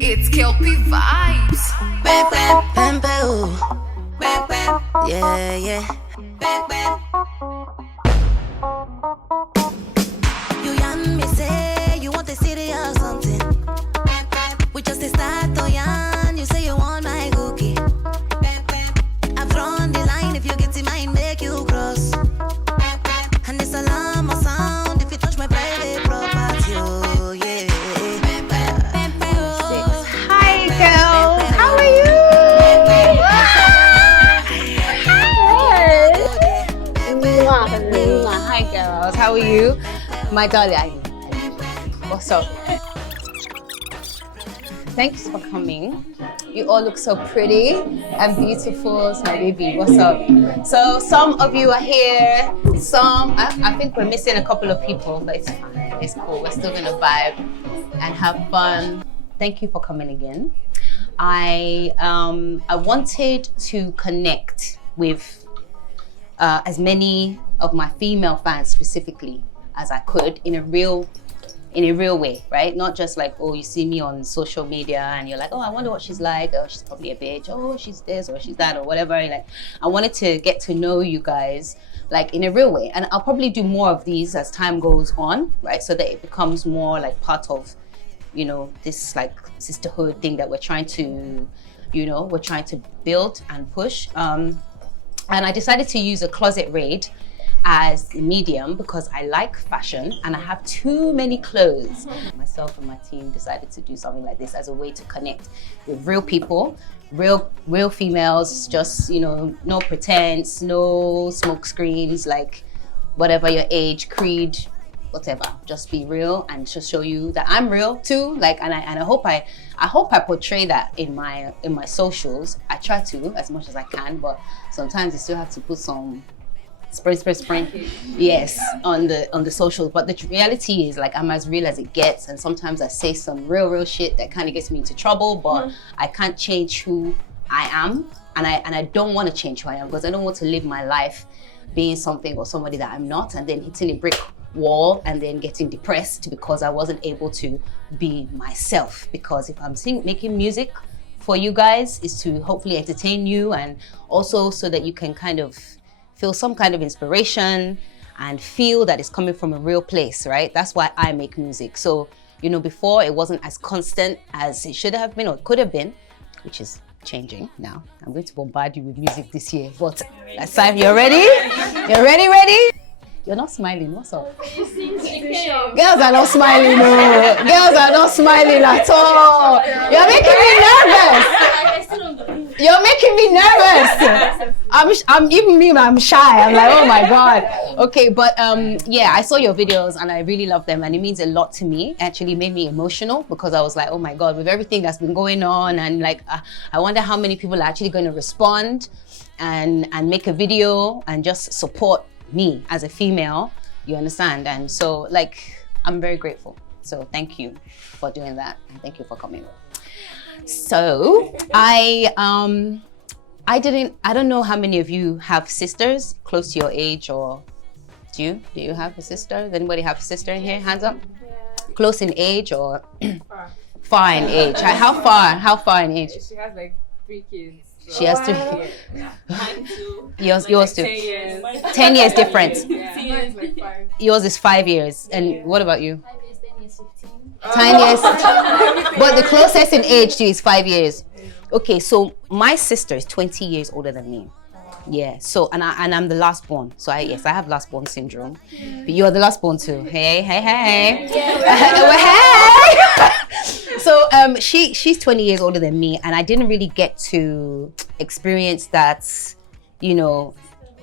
It's Kelpie vibes. Pempe, ooh. Yeah, yeah. You young me say you want the city or something. We just start to yarn. You say you want my cookie. I've drawn the line. If you get in mind, make you cross. And it's alarm or sound if you touch my private property. Oh, yeah. Hi, girls. How are you? Hi, girls. How are you? My darling. What's up? Thanks for coming. You all look so pretty and beautiful. It's my baby. What's up? So some of you are here. Some, I think we're missing a couple of people, but it's fine. It's cool. We're still gonna vibe and have fun. Thank you for coming again. I wanted to connect with as many of my female fans specifically as I could in a real way, right? Not just like, oh, you see me on social media and you're like, oh, I wonder what she's like. Oh, she's probably a bitch. Oh, she's this or she's that or whatever. Like, I wanted to get to know you guys like in a real way. And I'll probably do more of these as time goes on, right? So that it becomes more like part of, you know, this like sisterhood thing that we're trying to build and push. And I decided to use a closet raid as a medium because I like fashion and I have too many clothes. Myself and my team decided to do something like this as a way to connect with real people, real females, just, you know, no pretense, no smoke screens, like whatever your age, creed, whatever, just be real and just show you that I'm real too. Like, and I hope I portray that in my socials. I try to as much as I can, but sometimes you still have to put some spray, yes, on the socials. But the reality is, like, I'm as real as it gets, and sometimes I say some real shit that kind of gets me into trouble, but I can't change who I am, and I don't want to change who I am because I don't want to live my life being something or somebody that I'm not, and then hitting a brick wall and then getting depressed because I wasn't able to be myself. Because if I'm making music for you guys, is to hopefully entertain you and also so that you can kind of feel some kind of inspiration and feel that it's coming from a real place, right? That's why I make music. So, you know, before it wasn't as constant as it should have been or could have been, which is changing now. I'm going to bombard you with music this year, but that's time. You're ready? You're ready? You're not smiling, what's up? Girls are not smiling, no. Girls are not smiling at all. You're making me nervous. You're making me nervous. I'm shy. I'm like, oh my God. Okay, but yeah, I saw your videos and I really love them and it means a lot to me. Actually made me emotional because I was like, oh my God, with everything that's been going on and like, I wonder how many people are actually going to respond and make a video and just support me as a female, you understand? And so like, I'm very grateful. So thank you for doing that and thank you for coming. So I don't know how many of you have sisters close to your age, or do you have a sister? Does anybody have a sister in here? Hands up. Yeah. Close in age or far in age? How far in age? She has like 3 kids. She has 3 kids. Yeah. Mine too. Yours too. 10 years. 10 years difference. Yeah. Mine's like 5. Yours is 5 years. And what about you? 5 years, 10 years, 15. 10 years. But the closest in age to you is 5 years. Okay, so my sister is 20 years older than me. Yeah, so and I'm the last born. So I have last born syndrome. But you're the last born too. Hey. Hey. So she's 20 years older than me, and I didn't really get to experience that, you know,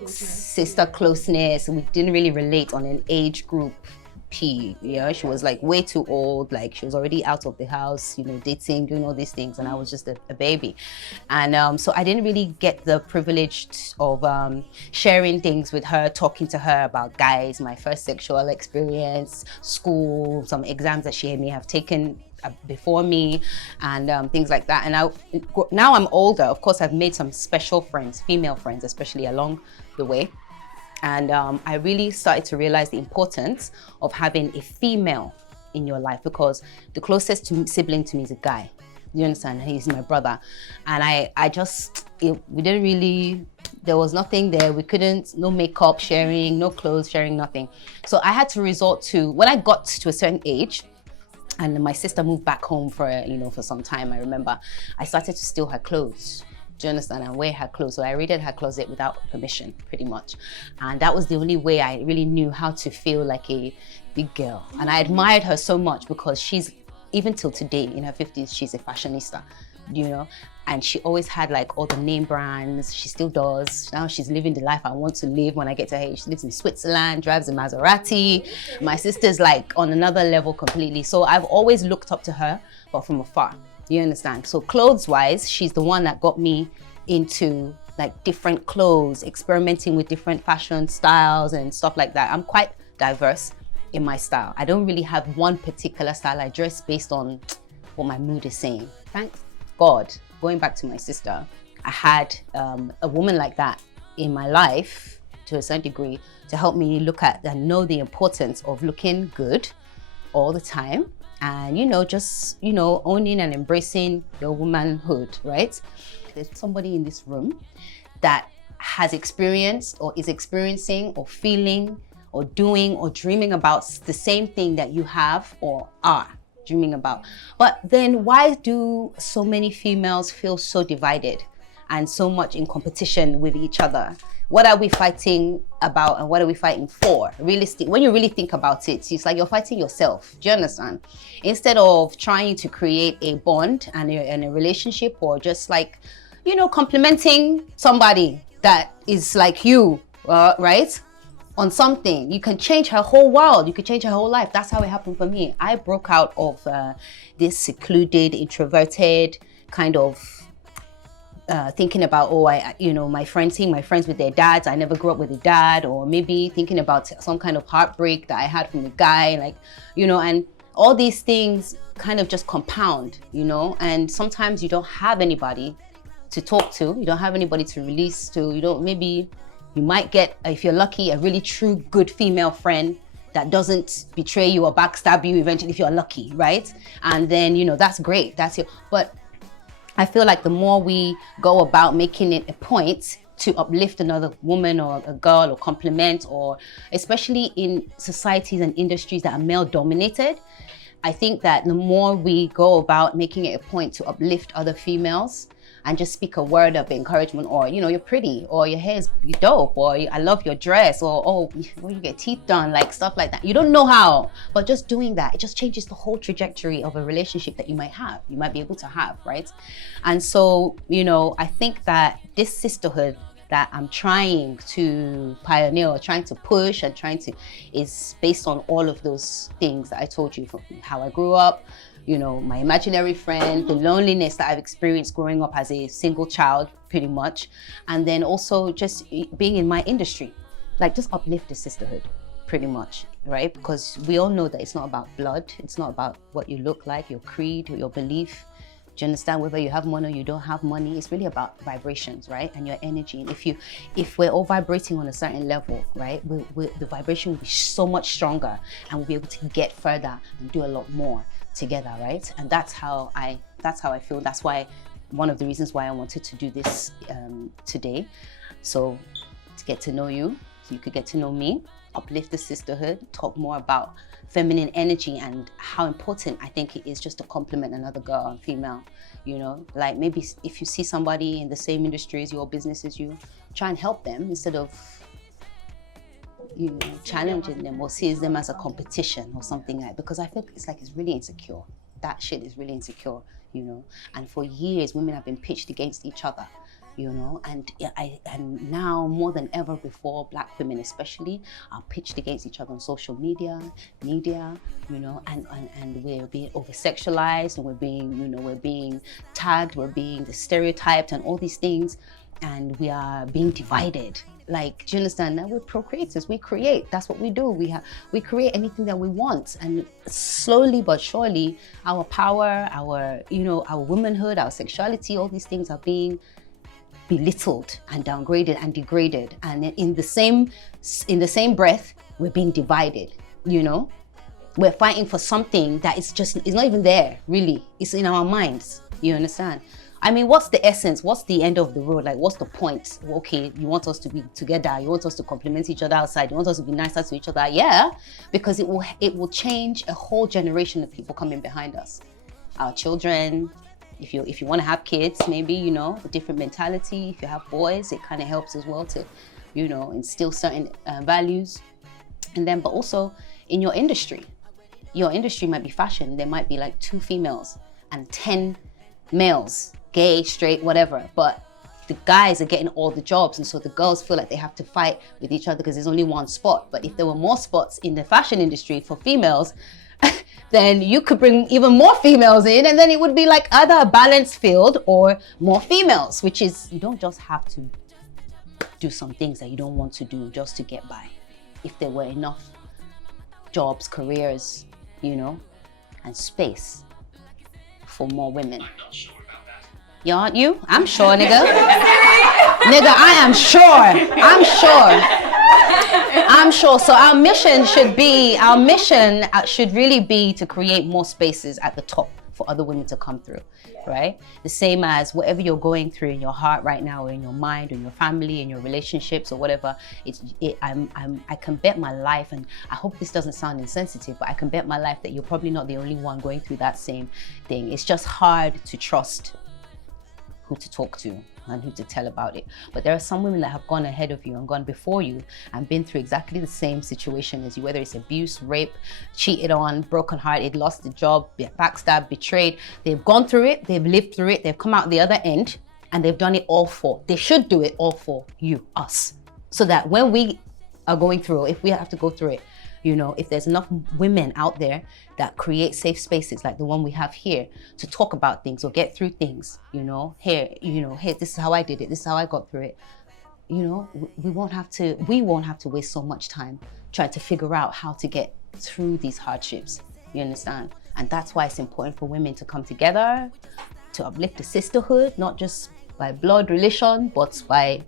sister closeness. We didn't really relate on an age group. You know, she was like way too old, like she was already out of the house, you know, dating, doing all these things, and I was just a baby. And so I didn't really get the privilege of sharing things with her, talking to her about guys, my first sexual experience, school, some exams that she may have taken before me, and things like that. And now I'm older, of course I've made some special friends, female friends especially, along the way. And I really started to realize the importance of having a female in your life, because the closest sibling to me is a guy. You understand? He's my brother. And we didn't really, there was nothing there. We couldn't, no makeup sharing, no clothes sharing, nothing. So I had to resort to, when I got to a certain age, and my sister moved back home for some time, I remember, I started to steal her clothes. Do you understand? And wear her clothes. So I raided her closet without permission, pretty much. And that was the only way I really knew how to feel like a big girl. And I admired her so much because she's, even till today, in her 50s, she's a fashionista, and she always had like all the name brands. She still does. Now she's living the life I want to live when I get to her age. She lives in Switzerland, drives a Maserati. My sister's like on another level completely. So I've always looked up to her, but from afar. You understand? So clothes-wise, she's the one that got me into like different clothes, experimenting with different fashion styles and stuff like that. I'm quite diverse in my style. I don't really have one particular style. I dress based on what my mood is saying. Thank God, going back to my sister, I had a woman like that in my life to a certain degree to help me look at and know the importance of looking good all the time. And, just, owning and embracing your womanhood, right? There's somebody in this room that has experienced or is experiencing or feeling or doing or dreaming about the same thing that you have or are dreaming about. But then why do so many females feel so divided and so much in competition with each other? What are we fighting about and what are we fighting for? Realistic, when you really think about it, it's like you're fighting yourself. Do you understand? Instead of trying to create a bond and a relationship, or just like, complimenting somebody that is like you, right? On something, you can change her whole world. You can change her whole life. That's how it happened for me. I broke out of this secluded, introverted kind of thinking about, my friends, seeing my friends with their dads. I never grew up with a dad, or maybe thinking about some kind of heartbreak that I had from a guy, and all these things kind of just compound, and sometimes you don't have anybody to talk to. You don't have anybody to release to. You might get, if you're lucky, a really true, good female friend that doesn't betray you or backstab you eventually, if you're lucky, right? And then, that's great. But I feel like the more we go about making it a point to uplift another woman or a girl or compliment, or especially in societies and industries that are male dominated, I think that the more we go about making it a point to uplift other females and just speak a word of encouragement, or, you're pretty, or your hair is dope, or I love your dress, or, you get teeth done, like stuff like that. You don't know how, but just doing that, it just changes the whole trajectory of a relationship that you might be able to have, right? And so, I think that this sisterhood that I'm trying to pioneer or trying to push and is based on all of those things that I told you, from how I grew up, my imaginary friend, the loneliness that I've experienced growing up as a single child, pretty much. And then also just being in my industry, like just uplift the sisterhood, pretty much, right? Because we all know that it's not about blood. It's not about what you look like, your creed, or your belief. Do you understand? Whether you have money or you don't have money, it's really about vibrations, right? And your energy. And if we're all vibrating on a certain level, right, the vibration will be so much stronger, and we'll be able to get further and do a lot more together, right? And that's how I feel. That's why, one of the reasons why I wanted to do this today. So to get to know you, so you could get to know me, uplift the sisterhood, talk more about feminine energy and how important I think it is just to compliment another girl and female, like maybe if you see somebody in the same industry as you or business as you, try and help them instead of challenging them or sees them as a competition or something like, because I feel it's really insecure. That shit is really insecure, and for years women have been pitched against each other, and now more than ever before, Black women especially are pitched against each other on social media, and we're being over-sexualized, and we're being tagged, we're being stereotyped and all these things, and we are being divided. Like, do you understand? That we're procreators, we create, that's what we do. We create anything that we want, and slowly but surely our power, our womanhood, our sexuality, all these things are being belittled and downgraded and degraded, and in the same breath we're being divided. You know, we're fighting for something that is not even there really. It's in our minds. You understand? I mean, what's the essence? What's the end of the road? Like, what's the point? Okay, you want us to be together, you want us to complement each other outside, you want us to be nicer to each other. Yeah, because it will change a whole generation of people coming behind us. Our children, if you want to have kids, maybe, you know, a different mentality. If you have boys, it kind of helps as well to, you know, instill certain values. And then, but also in your industry might be fashion. There might be like 2 females and 10 males, gay, straight, whatever. But the guys are getting all the jobs, and so the girls feel like they have to fight with each other because there's only one spot. But if there were more spots in the fashion industry for females, then you could bring even more females in, and then it would be like either a balanced field or more females, which is, you don't just have to do some things that you don't want to do just to get by. If there were enough jobs, careers, you know, and space for more women. I'm not sure about that. You aren't you? I'm sure, nigga. Nigga, I am sure. I'm sure. So our mission should really be to create more spaces at the top for other women to come through, right? The same as whatever you're going through in your heart right now, or in your mind, or in your family, in your relationships, or whatever. I can bet my life, and I hope this doesn't sound insensitive, but I can bet my life that you're probably not the only one going through that same thing. It's just hard to trust who to talk to and who to tell about it. But there are some women that have gone ahead of you and gone before you and been through exactly the same situation as you, whether it's abuse, rape, cheated on, broken hearted, lost the job, backstabbed, betrayed. They've gone through it, they've lived through it, they've come out the other end, and they've done it all for, they should do it all for you, us. So that when we are going through, if we have to go through it, you know, if there's enough women out there that create safe spaces like the one we have here to talk about things or get through things, you know, hey, this is how I did it, this is how I got through it. You know, we won't have to waste so much time trying to figure out how to get through these hardships, you understand? And that's why it's important for women to come together, to uplift the sisterhood, not just by blood relation, but by,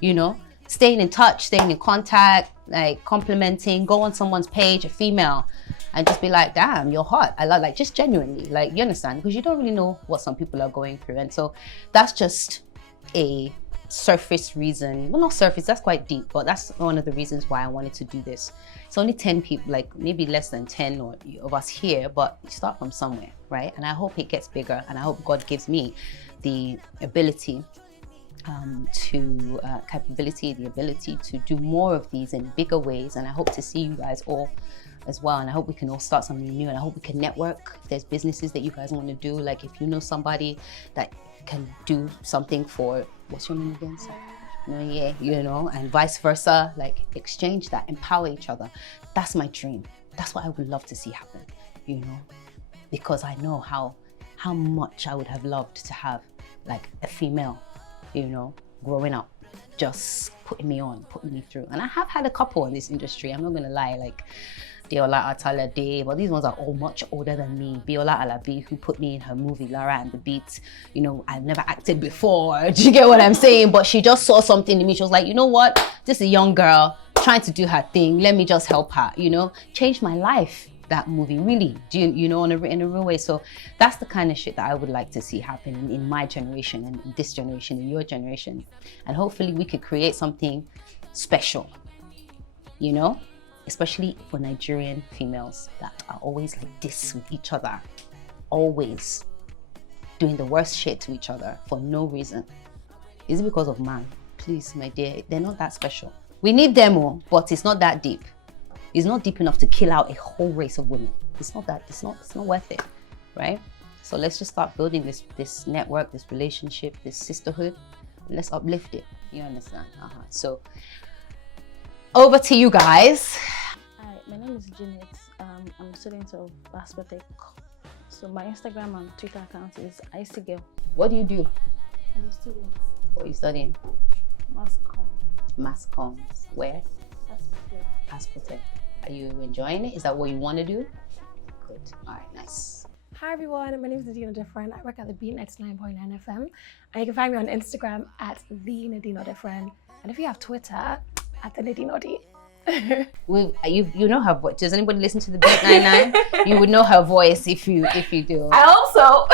you know, staying in touch, staying in contact, like complimenting, go on someone's page, a female, and just be like, damn, you're hot. I love, like, just genuinely, like, you understand? Because you don't really know what some people are going through. And so that's just a surface reason. Well, not surface, that's quite deep, but that's one of the reasons why I wanted to do this. It's only 10 people, like maybe less than 10 of us here, but you start from somewhere, right? And I hope it gets bigger, and I hope God gives me the ability the ability to do more of these in bigger ways. And I hope to see you guys all as well, and I hope we can all start something new, and I hope we can network. If there's businesses that you guys want to do, like if you know somebody that can do something for, what's your name again? Yeah, you know, and vice versa, like exchange that, empower each other. That's my dream. That's what I would love to see happen, you know, because I know how much I would have loved to have like a female, you know, growing up, just putting me through. And I have had a couple in this industry, I'm not gonna lie, like Deola Atalade, but these ones are all much older than me. Biola Alabi, who put me in her movie Lara and the Beats. You know, I've never acted before, do you get what I'm saying? But she just saw something in me. She was like, you know what, this is a young girl trying to do her thing, let me just help her, you know. Changed my life, that movie, really, you know, in a real way. So that's the kind of shit that I would like to see happen in my generation, and in this generation, in your generation. And hopefully we could create something special, you know, especially for Nigerian females that are always like this with each other, always doing the worst shit to each other for no reason. Is it because of man? Please, my dear, they're not that special. We need them all, but it's not that deep. It's not deep enough to kill out a whole race of women. It's not worth it, right? So let's just start building this network, this relationship, this sisterhood. Let's uplift it. You understand? So over to you guys. Hi, my name is Janet. I'm a student of Aspatech. So my Instagram and Twitter account is ICGirl. What do you do? I'm a student. What are you studying? Mass comm. Mass comms. Where? Aspatech. Are you enjoying it? Is that what you want to do? Good. All right, nice. Hi everyone, my name is Nadina Different. I work at the Beat 99.9 FM, and you can find me on Instagram at the Nadina Different. And if you have Twitter, at the Nadina D. You know her voice. Does anybody listen to the Beat 99? You would know her voice if you do. I also.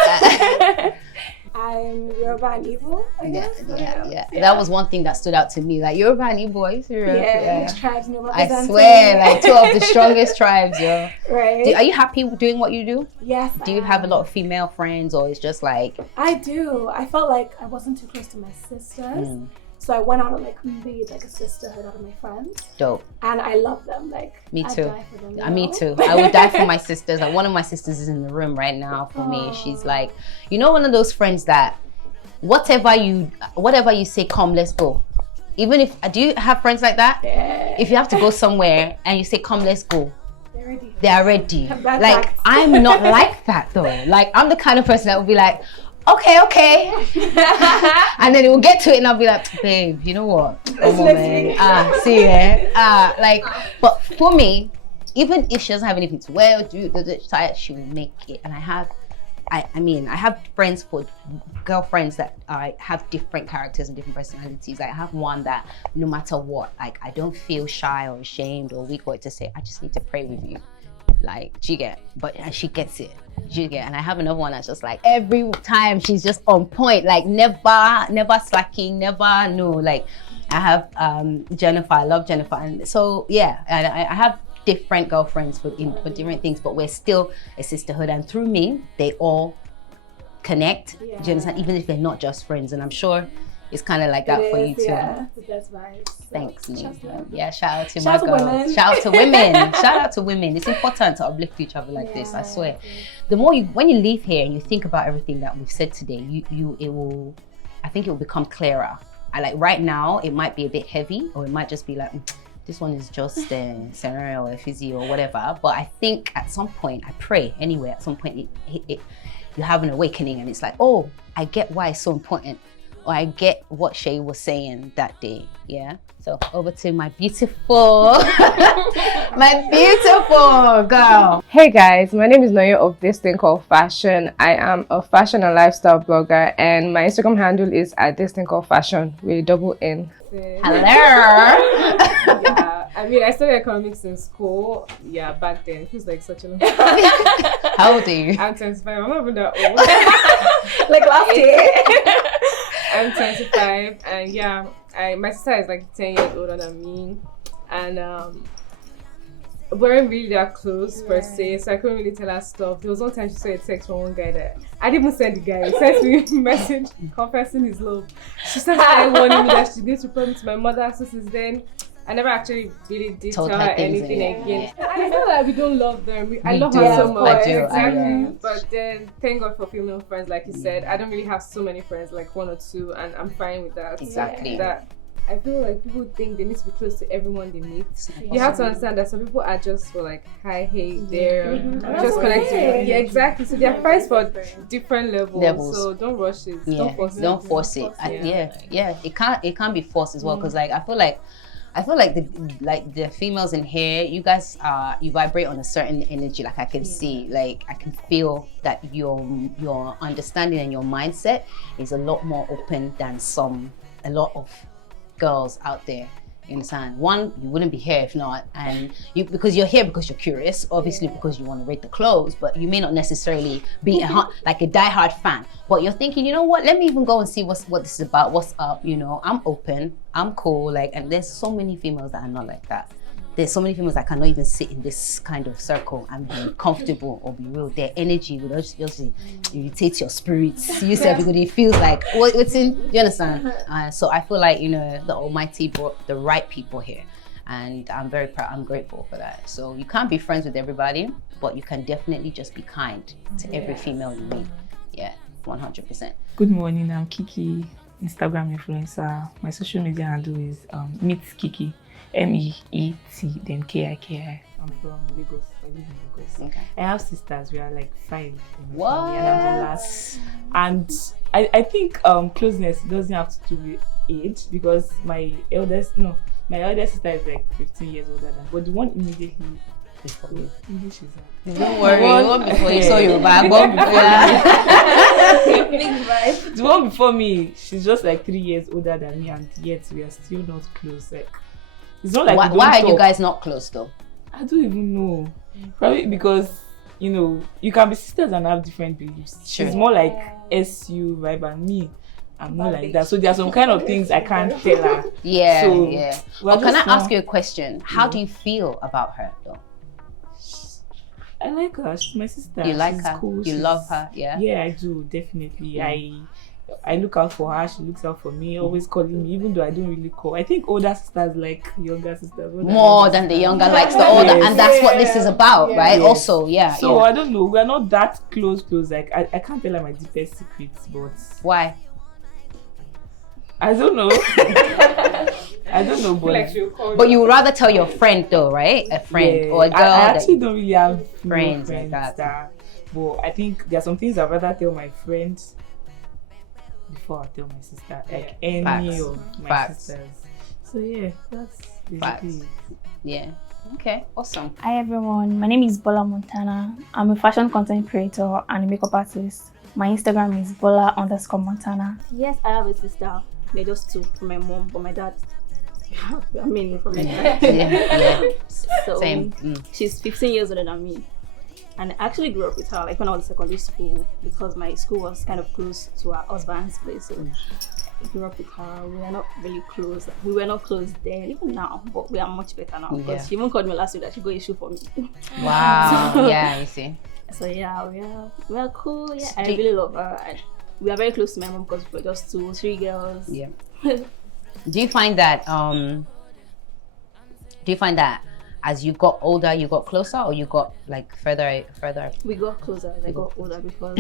I'm Yoruba and Igbo, I guess. Yeah. That was one thing that stood out to me. Like Yoruba and Igbo, mixed tribes. I swear, like two of the strongest tribes, yo. Right. Are you happy doing what you do? Yes. Do you have a lot of female friends, or it's just like? I do. I felt like I wasn't too close to my sisters. So I went out and like made like a sisterhood out of my friends. Dope. And I love them. Like me I'd too. die for them, Me too. I would die for my sisters. Like one of my sisters is in the room right now for me. She's like, you know, one of those friends that whatever you say, come, let's go. Even if do you have friends like that? Yeah. If you have to go somewhere and you say, come, let's go. They are ready. Like I'm not like that though. Like I'm the kind of person that would be like, okay. And then it will get to it and I'll be like, babe, you know what? Come on, man. See ya. Like, but for me, even if she doesn't have anything to wear or do, she will make it. And I have friends for girlfriends that have different characters and different personalities. Like, I have one that no matter what, like I don't feel shy or ashamed or weak or to say, I just need to pray with you. Like, and she gets it. And I have another one that's just like every time she's just on point, like never slacking, never no. Like I have Jennifer, I love Jennifer, and so yeah, and I have different girlfriends for different things, but we're still a sisterhood, and through me, they all connect. Do you understand? Even if they're not just friends, and I'm sure it's kind of like that for you too. Yeah, the best vibes. Thanks, yeah. Shout out to shout my girls. Shout out to women. Shout out to women. It's important to uplift each other like this. I swear. The more when you leave here and you think about everything that we've said today, I think it will become clearer. Right now, it might be a bit heavy, or it might just be like, this one is just a scenario or a physio or whatever. But I think at some point, I pray anyway, at some point you have an awakening and it's like, oh, I get why it's so important. Or I get what Shay was saying that day, yeah? So over to my beautiful girl. Hey guys, my name is Noya of this thing called Fashion. I am a fashion and lifestyle blogger, and my Instagram handle is at this thing called Fashion with a double N. Hello. Yeah, I mean, I studied economics in school. Yeah, back then. It feels like such a long time. How old are you? I'm 25. I'm not even that old. Like last year. I'm 25, and yeah, my sister is like 10 years older than me, and we weren't really that close per se, so I couldn't really tell her stuff. There was one time she saw a text from one guy that I didn't even send the guy. He sent me a message confessing his love. She started warning me that she's going to report me to my mother. So since then, I never actually really did tell her anything again. I feel like we don't love them. I love her so much. Exactly. But then, thank God for female friends, like you said. I don't really have so many friends, like one or two, and I'm fine with that. Exactly. I feel like people think they need to be close to everyone they meet. You have to understand that some people are just for like, hi, hey, there, just connecting. Yeah, exactly. So they're friends for different levels. So don't rush it. Yeah. Don't force it. Yeah. It can't be forced as well, because like I feel like the females in here, you guys you vibrate on a certain energy. Like I can see, like I can feel that your understanding and your mindset is a lot more open than a lot of girls out there. You understand? One, you wouldn't be here if not, and because you're here because you're curious, obviously because you want to rate the clothes, but you may not necessarily be like a diehard fan. But you're thinking, you know what? Let me even go and see what this is about. What's up? You know, I'm open. I'm cool. Like, and there's so many females that are not like that. There's so many females that cannot even sit in this kind of circle and be comfortable or be real. Their energy will just irritate your spirits. You see, everybody feels like what's in. You understand? So I feel like, you know, the Almighty brought the right people here, and I'm very proud. I'm grateful for that. So you can't be friends with everybody, but you can definitely just be kind to every female you meet. Yeah, 100%. Good morning. I'm Kiki, Instagram influencer. My social media handle is Meet Kiki. MEET, then KIKI. I'm from Lagos. I live in Lagos. Okay. I have sisters. We are like 5 in my What? family, and I'm the last. And I think closeness doesn't have to do with age, because my eldest sister is like 15 years older than. But the one immediately before you? English is hard. Don't worry, it won't be before you. So you're back. The one before me, she's just like 3 years older than me, and yet we are still not close. Like, it's not like we don't Why are you talk. guys not close though? I don't even know. Probably because, you know, you can be sisters and have different beliefs. Sure. She's more like SU vibe, and me, I'm more like that. So there are some kind of things I can't tell her. Yeah, So, yeah. we're Can I just ask now- you a question? How do you feel about her though? I like her. She's my sister. You like She's her? Cool. You She's- love her? Yeah. Yeah, I do, definitely. I look out for her. She looks out for me. Always calling me, even though I don't really call. I think older sisters like younger sisters More than the younger likes the older, Yes. and that's what this is about, right? Yes. Also, yeah. So yeah. I don't know. We're not that close. Like I can't tell her my deepest secrets, but Why? I don't know. I don't know, but Like she'll call But you would rather tell your friend though, right? A friend yeah, or a girl. I that- actually don't really have Friends friends like that. But I think there are some things I'd rather tell my friends before I tell my sister. Like any Facts. of my Facts. sisters. So yeah, that's Facts. basically it. Yeah. Okay. Awesome. Hi everyone, my name is Bola Montana. I'm a fashion content creator and a makeup artist. My Instagram is Bola_Montana. Yes, I have a sister. They're just two from my mom, but my dad, I mean, from my dad. Yeah. So Same. she's 15 years older than me. And I actually grew up with her, like when I was in secondary school, because my school was kind of close to her husband's place. So I grew up with her. We were not really close. We were not close then, even now, but we are much better now. Because Yeah. she even called me last week that she got a shoe for me. Wow. Yeah. You see. So yeah, we are cool. Yeah, I Do- really love her. We are very close to my mom because we're just 3 girls. Yeah. Do you find that as you got older you got closer, or you got like further? We got closer as I got older because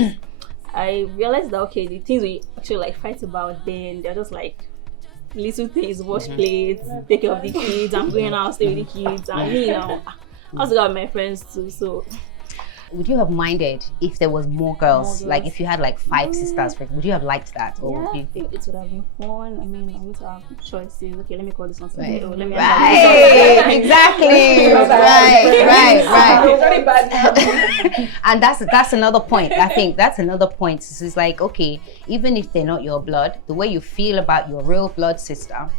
I realized that okay, the things we actually like fight about then, they're just like little things, wash plates, take care of the kids, I'm going out, stay with the kids, and me now, I also got my friends too, so Would you have minded if there was more girls? Like if you had like 5 sisters, would you have liked that? Or would you... it would have been fun. I mean, I need to have choices. Okay, let me call this one today. Or let me Right, exactly. Right. And that's another point. I think that's another point. So it's like, okay, even if they're not your blood, the way you feel about your real blood sister,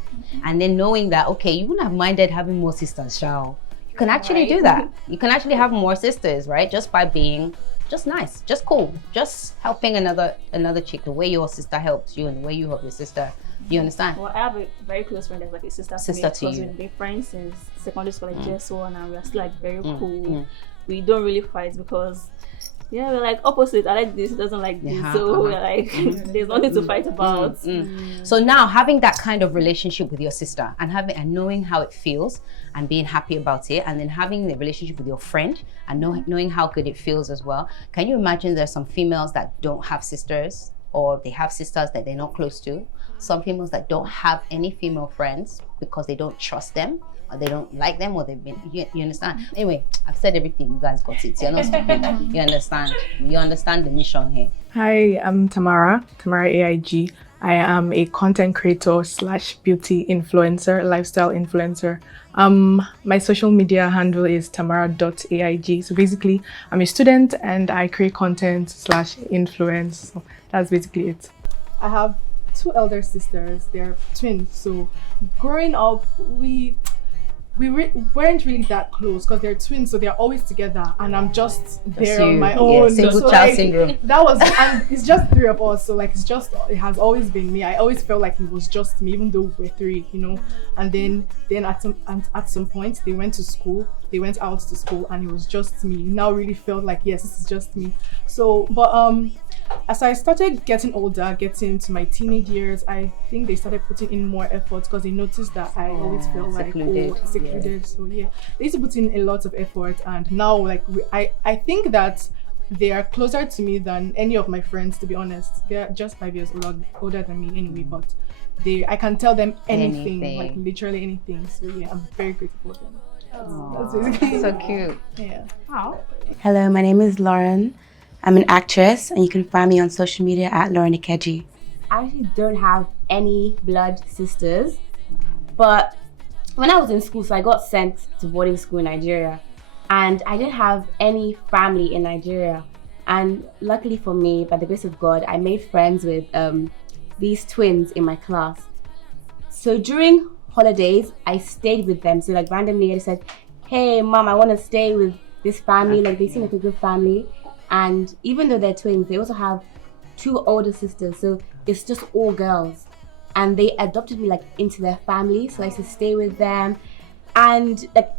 and then knowing that, okay, you wouldn't have minded having more sisters, shall you can actually do that. You can actually have more sisters, right? Just by being just nice, just cool, just helping another chick, the way your sister helps you and the way you help your sister. Do you understand? Well, I have a very close friend that's like a sister to me, because we've been friends since secondary school, like JS1, and we're still like very cool. We don't really fight because we're like opposite. I like this, he doesn't like this, so we're like there's nothing to fight about. So now having that kind of relationship with your sister and knowing how it feels and being happy about it, and then having the relationship with your friend and knowing how good it feels as well. Can you imagine there's some females that don't have sisters, or they have sisters that they're not close to? Some females that don't have any female friends because they don't trust them, or they don't like them, or they've been, you understand? Anyway, I've said everything, you guys got it. You're not stupid. You understand the mission here. Hi, I'm Tamara AIG. I am a content creator / beauty influencer, lifestyle influencer. My social media handle is tamara.aig. So basically, I'm a student and I create content / influence. So that's basically it. I have 2 elder sisters. They're twins. So growing up, we weren't really that close because they're twins, so they're always together, and I'm just there on my own. Single so child like, syndrome. That was, and it's just 3 of us, so like it has always been me. I always felt like it was just me, even though we're 3, you know. And then at some point they went to school. They went out to school, and it was just me. Now really felt like yes, this is just me. So, but as I started getting older, getting to my teenage years, I think they started putting in more effort because they noticed that I always felt like secluded. So yeah, they used to put in a lot of effort, and now like I think that they are closer to me than any of my friends. To be honest, they're just 5 years older than me anyway, but I can tell them anything, like literally anything. So yeah, I'm very grateful for them. That's basically so cute. Yeah. Wow. Hello, my name is Lauren. I'm an actress, and you can find me on social media at Lauren Ikeji. I actually don't have any blood sisters, but when I was in school, so I got sent to boarding school in Nigeria, and I didn't have any family in Nigeria. And luckily for me, by the grace of God, I made friends with these twins in my class. So during holidays, I stayed with them. So like randomly I said, hey mom, I want to stay with this family. Like they seem like a good family. And even though they're twins, they also have 2 older sisters. So it's just all girls. And they adopted me like into their family. So I used to stay with them. And like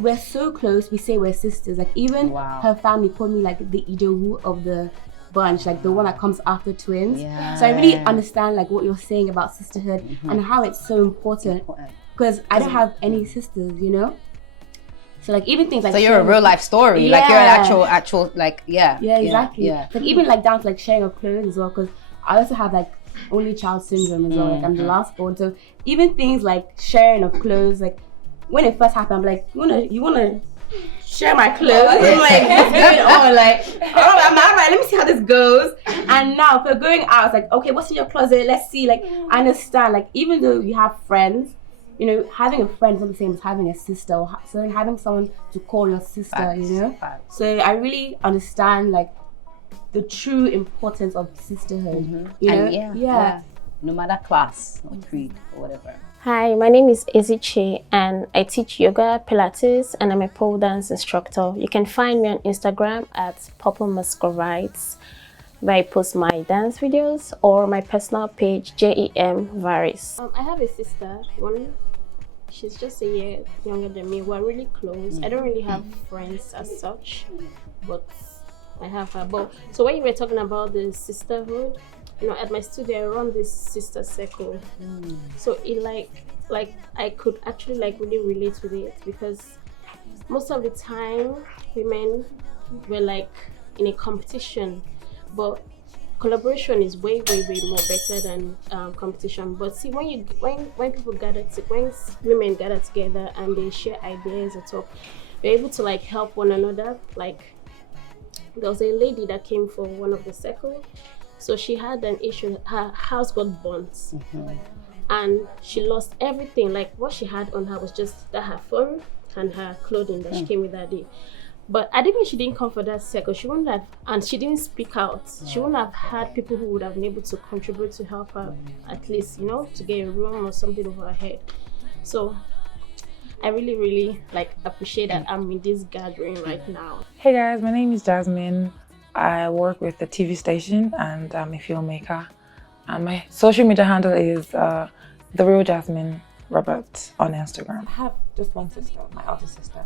we're so close, we say we're sisters. Like even her family called me like the Idowu of the bunch, like the one that comes after twins. So I really understand like what you're saying about sisterhood and how it's so important, because I don't have any sisters, you know. So like even things like, so you're a real life story, like you're an actual like exactly. Like even like down to like sharing of clothes as well, because I also have like only child syndrome as well. Like I'm the last born, so even things like sharing of clothes, like when it first happened, I'm like, you wanna share my clothes? I'm like, what's going on? Like, I'm alright, let me see how this goes. And now for going out, it's like, okay, what's in your closet? Let's see. Like, I understand. Like, even though you have friends, you know, having a friend is not the same as having a sister, or so having someone to call your sister, you know. So I really understand like the true importance of sisterhood. You know, no matter class or creed or whatever. Hi, my name is Seyi Shay and I teach yoga, Pilates, and I'm a pole dance instructor. You can find me on Instagram at Purple Masquerades, where I post my dance videos, or my personal page, JEM Varis. I have a sister, one. She's just a year younger than me. We're really close. I don't really have friends as such, but I have her. But so when you were talking about the sisterhood, you know, at my studio I run this sister circle. So it like I could actually like really relate with it, because most of the time women were like in a competition, but collaboration is way more better than competition. But see, when people when women gather together and they share ideas and talk, they're able to like help one another. Like there was a lady that came for one of the circle. So she had an issue, her house got burnt and she lost everything. Like what she had on her was just that her phone and her clothing that she came with that day. But I think when she didn't come for that circle, she wouldn't have, and she didn't speak out, she wouldn't have had people who would have been able to contribute to help her, at least, you know, to get a room or something over her head. So I really like appreciate that I'm in this gathering right now. Hey guys, my name is Jasmine. I work with the TV station and I'm a filmmaker. And my social media handle is The Real Jasmine Robert on Instagram. I have just one sister, my elder sister,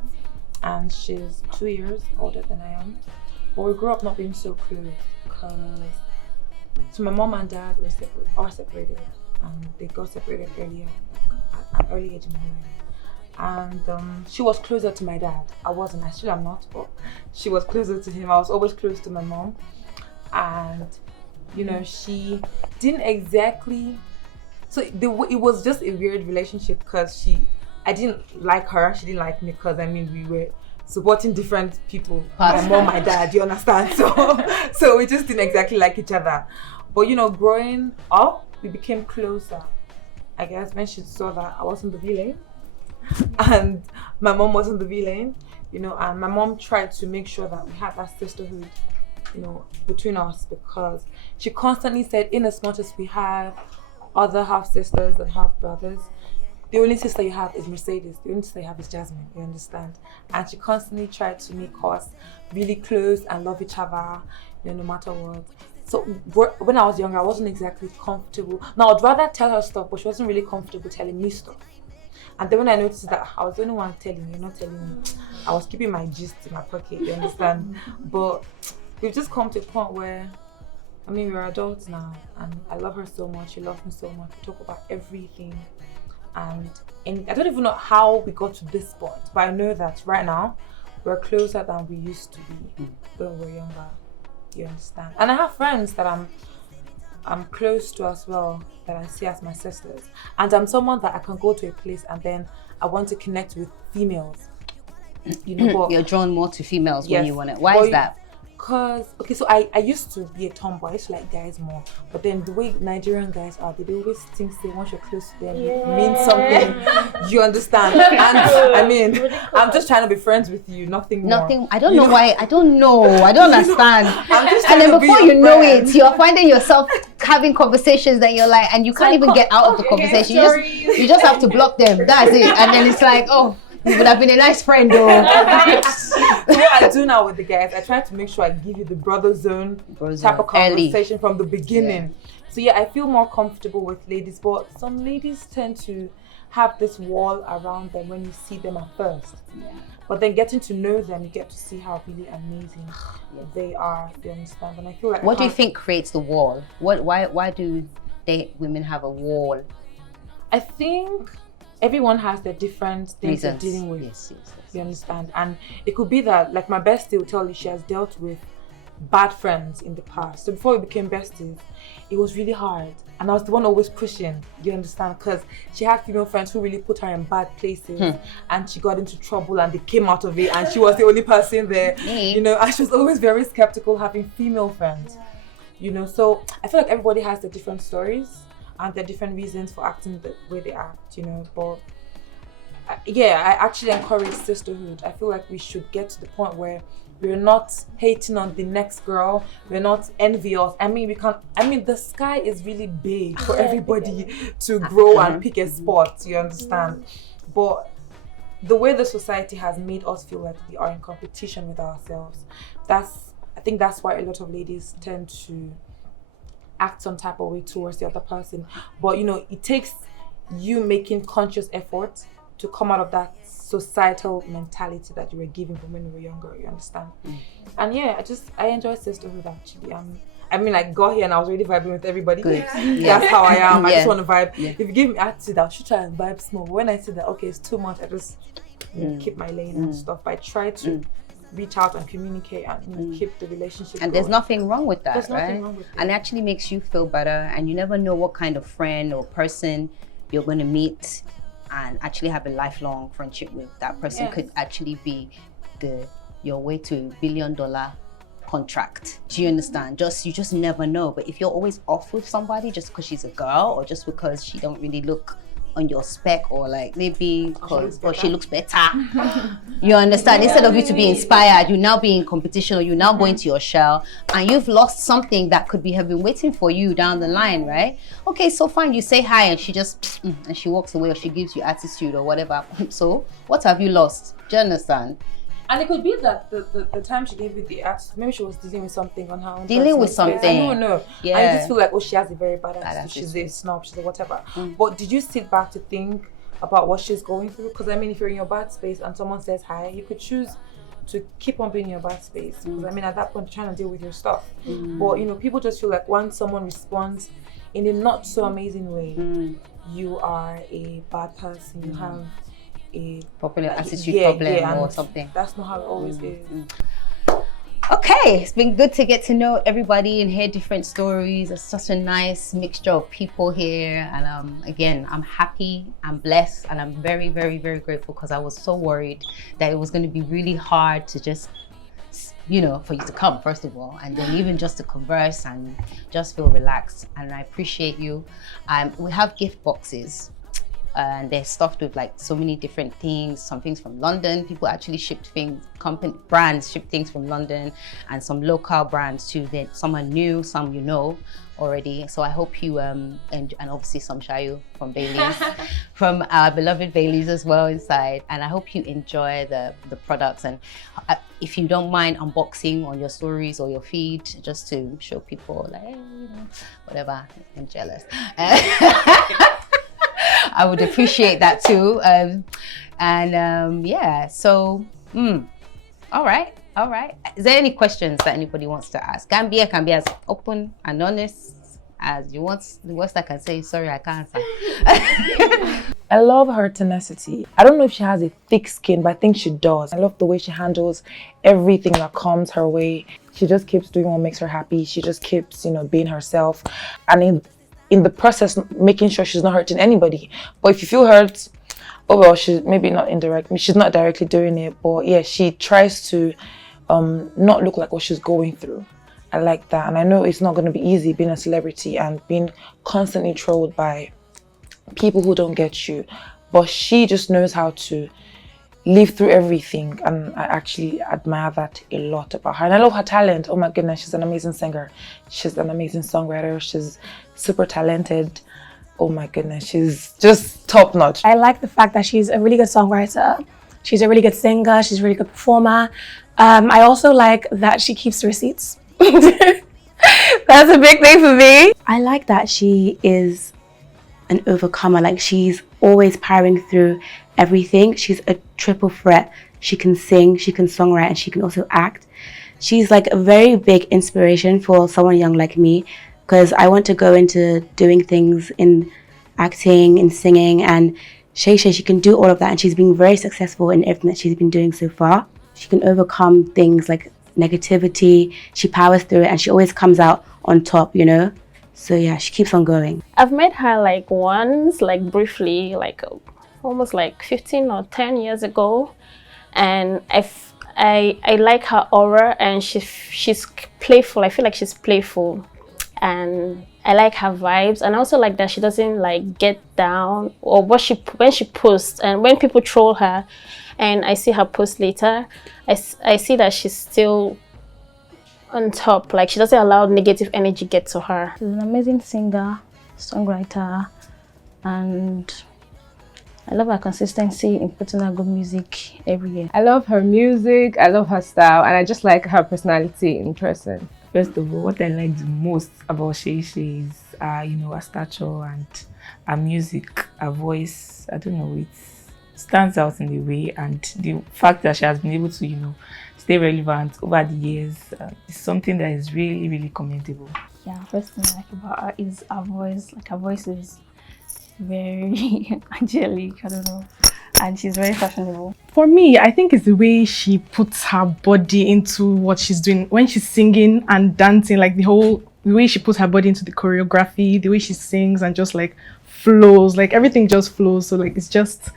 and she's 2 years older than I am. But we grew up not being so close because my mom and dad are separated. They got separated earlier, at an early age in my life. And she was closer to my dad. I wasn't, I still am not, but she was closer to him. I was always close to my mom. And, you know, she didn't exactly, so it was just a weird relationship because I didn't like her, she didn't like me, because I mean, we were supporting different people, my mom, my dad, you understand? So we just didn't exactly like each other. But, you know, growing up, we became closer. I guess when she saw that I wasn't the villain, and my mom wasn't the villain, you know, and my mom tried to make sure that we had that sisterhood, you know, between us, because she constantly said, in as much as we have other half sisters and half brothers, the only sister you have is Mercedes, the only sister you have is Jasmine, you understand? And she constantly tried to make us really close and love each other, you know, no matter what. So when I was younger, I wasn't exactly comfortable. Now, I'd rather tell her stuff, but she wasn't really comfortable telling me stuff. And then when I noticed that I was the only one telling you, not telling me, I was keeping my gist in my pocket, you understand? But we've just come to a point where, I mean, we're adults now, and I love her so much, she loves me so much, we talk about everything. And I don't even know how we got to this point, but I know that right now, we're closer than we used to be when we were younger, you understand? And I have friends that I'm close to as well, that I see as my sisters. And I'm someone that I can go to a place and then I want to connect with females. You know, but you're drawn more to females when you want it. Why is that? Cause okay, so I used to be a tomboy. I used to like guys more, but then the way Nigerian guys are, they always think say once you're close to them, it means something. You understand? And I mean, I'm just trying to be friends with you, nothing more. Nothing. I don't know why. I don't know. I don't understand. I'm just And trying then to before be you your know friend. it, you're finding yourself having conversations that you're like, and you can't even get out of the conversation. You just have to block them. That's it. And then it's like, oh, you would have been a nice friend though. So what I do now with the guys, I try to make sure I give you the brother zone type of conversation from the beginning. So yeah, I feel more comfortable with ladies, but some ladies tend to have this wall around them when you see them at first. But then getting to know them, you get to see how really amazing they are. You understand? And I feel like What do you think creates the wall? Why do women have a wall? I think everyone has their different things they're Reasons. dealing with. Yes. You understand? And it could be that, like my bestie will tell you, she has dealt with bad friends in the past. So before we became besties, it was really hard. And I was the one always pushing, you understand? Because she had female friends who really put her in bad places and she got into trouble and they came out of it and she was the only person there. You know, and she was always very skeptical having female friends. You know, so I feel like everybody has their different stories and their different reasons for acting the way they act, you know. But I actually encourage sisterhood. I feel like we should get to the point where we're not hating on the next girl, we're not envious. I mean, the sky is really big for everybody to grow and pick a spot, you understand? But the way the society has made us feel like we are in competition with ourselves, I think that's why a lot of ladies tend to act some type of way towards the other person. But you know, it takes you making conscious effort to come out of that societal mentality that you were given from when you were younger, you understand? And yeah, I enjoy sisterhood actually. I mean, like, got here and I was really vibing with everybody. Good. That's how I am. I just want to vibe. Yeah. If you give me attitude, I should try and vibe small. But when I see that, okay, it's too much, I just keep my lane and stuff. I try to reach out and communicate and keep the relationship And going. there's nothing wrong with that, There's right? nothing wrong with it. And it actually makes you feel better, and you never know what kind of friend or person you're going to meet and actually have a lifelong friendship with. That person could actually be your way to $1 billion contract. Do you understand? You just never know. But if you're always off with somebody just because she's a girl or just because she don't really look on your spec, or like maybe because she looks better, you understand? Instead of you to be inspired, you now be in competition, or you now go into your shell and you've lost something that could have been waiting for you down the line, right? Okay, so fine, you say hi and she just and she walks away, or she gives you attitude or whatever. So what have you lost? Do you understand? And it could be that the time she gave you the attitude, maybe she was dealing with something on her own. Dealing with personal space. something. I don't know. Yeah. I just feel like, oh, she has a very bad attitude. She's a snob. She's a whatever. But did you sit back to think about what she's going through? Because I mean, if you're in your bad space and someone says hi, you could choose to keep on being in your bad space. Because I mean, at that point, you're trying to deal with your stuff. But you know, people just feel like once someone responds in a not so amazing way, you are a bad person. You have a popular attitude problem or something. That's not how it always is. Okay, it's been good to get to know everybody and hear different stories. It's such a nice mixture of people here, and again, I'm happy, I'm blessed, and I'm very, very, very grateful, because I was so worried that it was going to be really hard to just, you know, for you to come first of all, and then even just to converse and just feel relaxed. And I appreciate you. We have gift boxes. And they're stuffed with like so many different things. Some things from London. People actually shipped things, brands ship things from London, and some local brands too. Then some are new, some you know already. So I hope you and obviously some Shayu from Bailey's, from our beloved Bailey's as well inside. And I hope you enjoy the products. And if you don't mind unboxing on your stories or your feed, just to show people like, hey, you know, whatever. I'm jealous. I would appreciate that too. Yeah, so, all right. Is there any questions that anybody wants to ask? Gambia can be as open and honest as you want. The worst I can say is, sorry, I can't answer. I love her tenacity. I don't know if she has a thick skin, but I think she does. I love the way she handles everything that comes her way. She just keeps doing what makes her happy. She just keeps, you know, being herself. And in the process, making sure she's not hurting anybody. But if you feel hurt, oh well, she's maybe not indirect. She's not directly doing it, but yeah, she tries to not look like what she's going through. I like that, and I know it's not going to be easy being a celebrity and being constantly trolled by people who don't get you, but she just knows how to live through everything, and I actually admire that a lot about her. And I love her talent. Oh my goodness, she's an amazing singer, she's an amazing songwriter, she's super talented. Oh my goodness, she's just top notch. I like the fact that she's a really good songwriter, she's a really good singer, she's a really good performer. I also like that she keeps receipts. That's a big thing for me. I like that she is an overcomer. Like, she's always powering through everything. She's a triple threat. She can sing, she can songwrite, and she can also act. She's like a very big inspiration for someone young like me, because I want to go into doing things in acting and singing, and Seyi Shay, she can do all of that, and she's been very successful in everything that she's been doing so far. She can overcome things like negativity, she powers through it, and she always comes out on top, you know? So yeah, she keeps on going. I've met her like once, like briefly, like almost like 15 or 10 years ago, and I like her aura, and she's playful. I feel like she's playful, and I like her vibes, and I also like that she doesn't like get down or when she posts, and when people troll her and I see her post later, I see that she's still on top. Like, she doesn't allow negative energy get to her. She's an amazing singer, songwriter, and I love her consistency in putting out good music every year. I love her music, I love her style, and I just like her personality in person. First of all, what I like the most about Seyi Shay is, her stature and her music, her voice. I don't know, it stands out in the way, and the fact that she has been able to, stay relevant over the years is something that is really, really commendable. Yeah, first thing I like about her is her voice. Like, her voice is very angelic, I don't know, and she's very fashionable. For me, I think it's the way she puts her body into what she's doing when she's singing and dancing, like the way she puts her body into the choreography, the way she sings and just like flows, like everything just flows. So like that's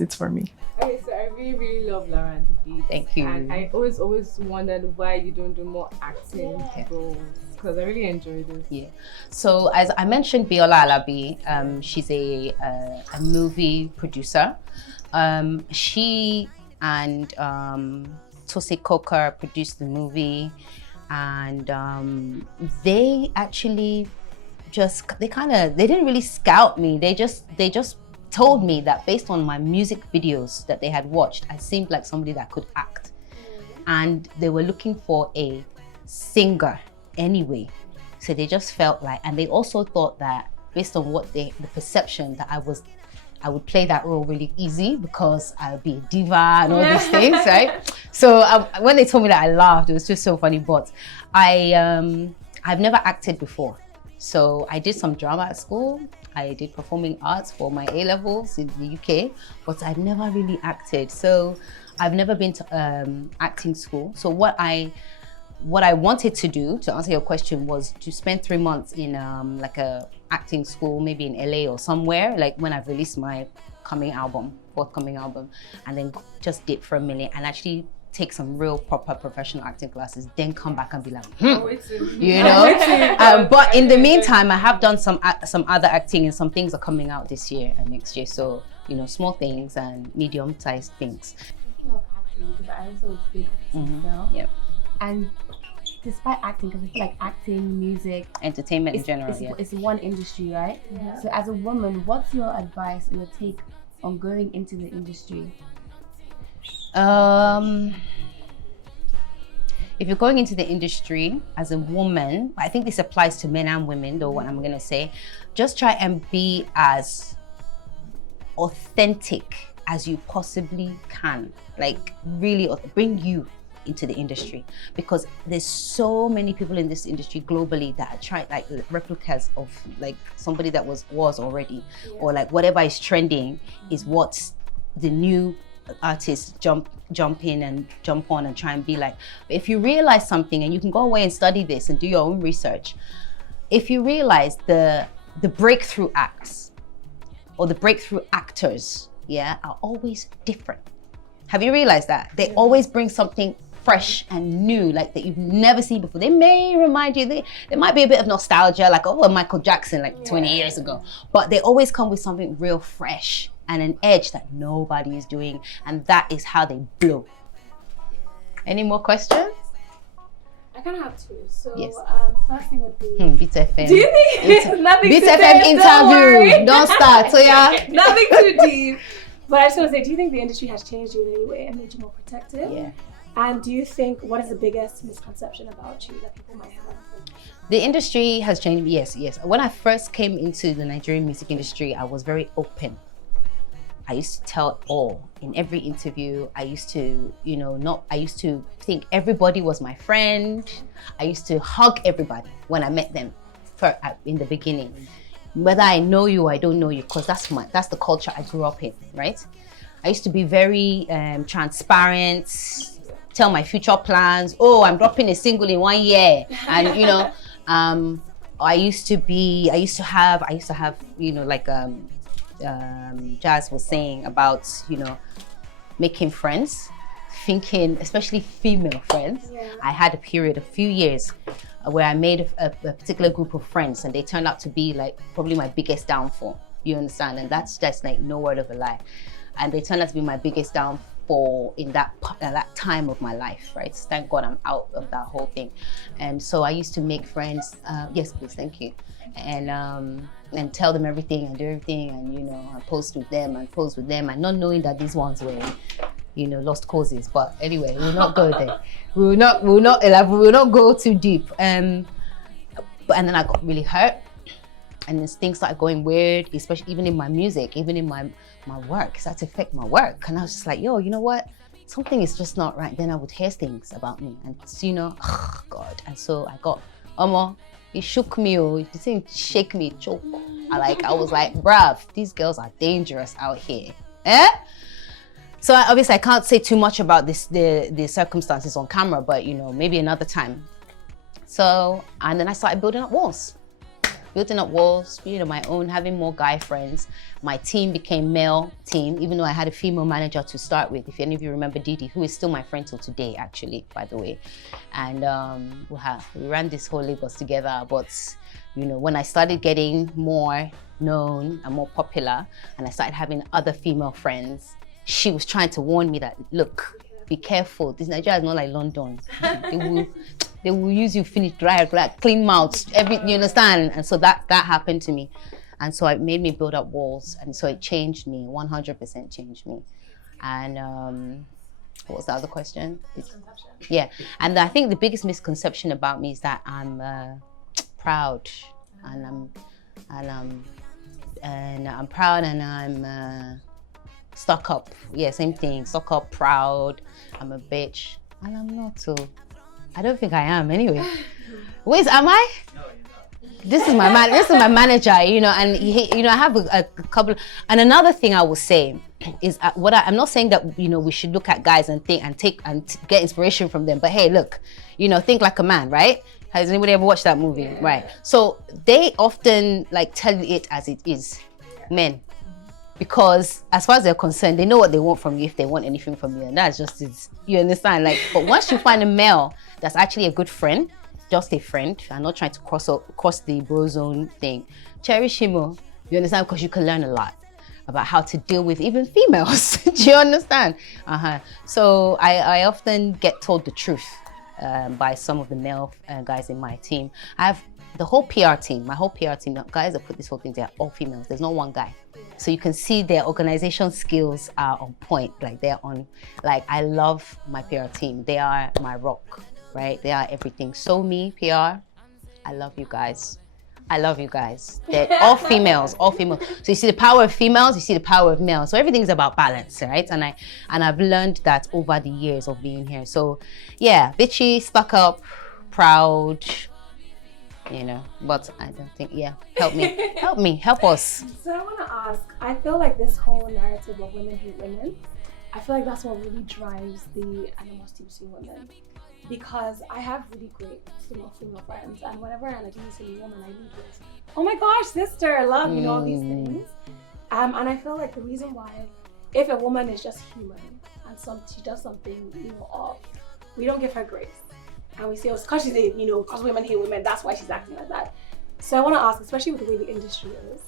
it for me. Okay, so I really, really love Lara and the Beats. Thank you. And I always wondered why you don't do more acting roles, because I really enjoy this. Yeah. So as I mentioned, Biola Alabi, she's a movie producer. She and Tosi Coker produced the movie, and they actually they didn't really scout me. They just told me that based on my music videos that they had watched, I seemed like somebody that could act, and they were looking for a singer anyway. So they just felt like, and they also thought that based on what the perception that I would play that role really easy because I would be a diva and all these things, right? So when they told me that, I laughed. It was just so funny. But I've never acted before. So I did some drama at school. I did performing arts for my A-levels in the UK, but I've never really acted. So I've never been to acting school. So what I wanted to do, to answer your question, was to spend 3 months in like a acting school, maybe in LA or somewhere, like when I've released my forthcoming album, and then just dip for a minute and actually take some real proper professional acting classes, then come back and be like, but in the meantime, I have done some other acting, and some things are coming out this year and next year. So, small things and medium-sized things. Speaking of acting, because I also did acting as well. Yep. And despite acting, because I feel like acting, music, entertainment in general, it's one industry, right? Yeah. So as a woman, what's your advice or your take on going into the industry? If you're going into the industry as a woman, I think this applies to men and women, though, what I'm gonna say, just try and be as authentic as you possibly can. Like, really bring you into the industry, because there's so many people in this industry globally that are trying, like, replicas of like somebody that was already, or like whatever is trending is what the new artists jump in and jump on and try and be like. But if you realize something, and you can go away and study this and do your own research, if you realize the breakthrough acts or the breakthrough actors, are always different. Have you realized that? They always bring something fresh and new, like that you've never seen before. They may remind you, there might be a bit of nostalgia, like, oh, Michael Jackson, like 20 years ago. But they always come with something real fresh and an edge that nobody is doing. And that is how they blow. Any more questions? I kind of have two. So, yes. First thing would be Beat FM. Do you think nothing Beat too FM deep, interview. Don't start. So yeah. Nothing too deep. But I just want to say, do you think the industry has changed you in any way and made you more protective? Yeah. And do you think, what is the biggest misconception about you that people might have? The industry has changed. Yes. When I first came into the Nigerian music industry, I was very open. I used to tell it all in every interview. I used to, I used to think everybody was my friend. I used to hug everybody when I met them in the beginning. Whether I know you or I don't know you, because that's the culture I grew up in, right? I used to be very transparent, tell my future plans. Oh, I'm dropping a single in 1 year. And, I used to have, like, Jazz was saying about, making friends, thinking, especially female friends. Yeah. I had a period, a few years, where I made a particular group of friends, and they turned out to be like probably my biggest downfall. You understand? And that's just like no word of a lie. And they turned out to be my biggest downfall in that time of my life, right? Thank God I'm out of that whole thing. And so I used to make friends. Yes, please, thank you. And tell them everything and do everything, and I post with them and not knowing that these ones were lost causes. But anyway, we'll not go there. We'll not go too deep. And then I got really hurt, and then things started going weird, especially even in my music, even in my work. It started to affect my work, and I was just like, yo, you know what? Something is just not right. Then I would hear things about me, and oh God. And so I got, it shook me. It didn't shake me, choke. I was like, bruv, these girls are dangerous out here. So obviously I can't say too much about the circumstances on camera, but maybe another time. So, and then I started building up walls, my own, having more guy friends. My team became male team, even though I had a female manager to start with. If any of you remember Didi, who is still my friend till today, actually, by the way. And we ran this whole Lagos together. But when I started getting more known and more popular, and I started having other female friends, she was trying to warn me that, look, be careful. This Nigeria is not like London. They will use you, finish dry, clean mouths, you understand? And so that happened to me. And so it made me build up walls. And so it changed me, 100% changed me. And what was the other question? Yeah, and I think the biggest misconception about me is that I'm proud, and I'm proud, and I'm stuck up. Yeah, same thing. Stuck up, proud. I'm a bitch, and I'm not too. I don't think I am anyway. Wait, am I? No, you're not. This is my manager, and he, I have a couple. And another thing I will say is I'm not saying that we should look at guys and think and take and get inspiration from them. But hey, look, think like a man, right? Has anybody ever watched that movie? Yeah. Right. So they often tell you it as it is, men. Because as far as they're concerned, they know what they want from you if they want anything from you. And that's just it. You understand? But once you find a male that's actually a good friend, just a friend, I'm not trying to cross the bro zone thing, cherish him. You understand? Because you can learn a lot about how to deal with even females. Do you understand? So I often get told the truth by some of the male guys in my team. I have the whole PR team, my whole PR team, the guys that put this whole thing, they're all females. There's not one guy. So you can see their organization skills are on point. I love my PR team. They are my rock, right? They are everything. So me, PR, I love you guys. They're all females, all females. So you see the power of females, you see the power of males. So everything's about balance, right? And I've learned that over the years of being here. So yeah, bitchy, stuck up, proud, but I don't think, help us. So I want to ask, I feel like this whole narrative of women hate women, I feel like that's what really drives the animosity between women. Because I have really great female friends, and whenever I meet a new woman, I leave with, oh my gosh, sister, love, all these things. And I feel like the reason why, if a woman is just human and she does something, off, we don't give her grace. And we say, oh, because she's a, because women hate women, that's why she's acting like that. So I want to ask, especially with the way the industry is,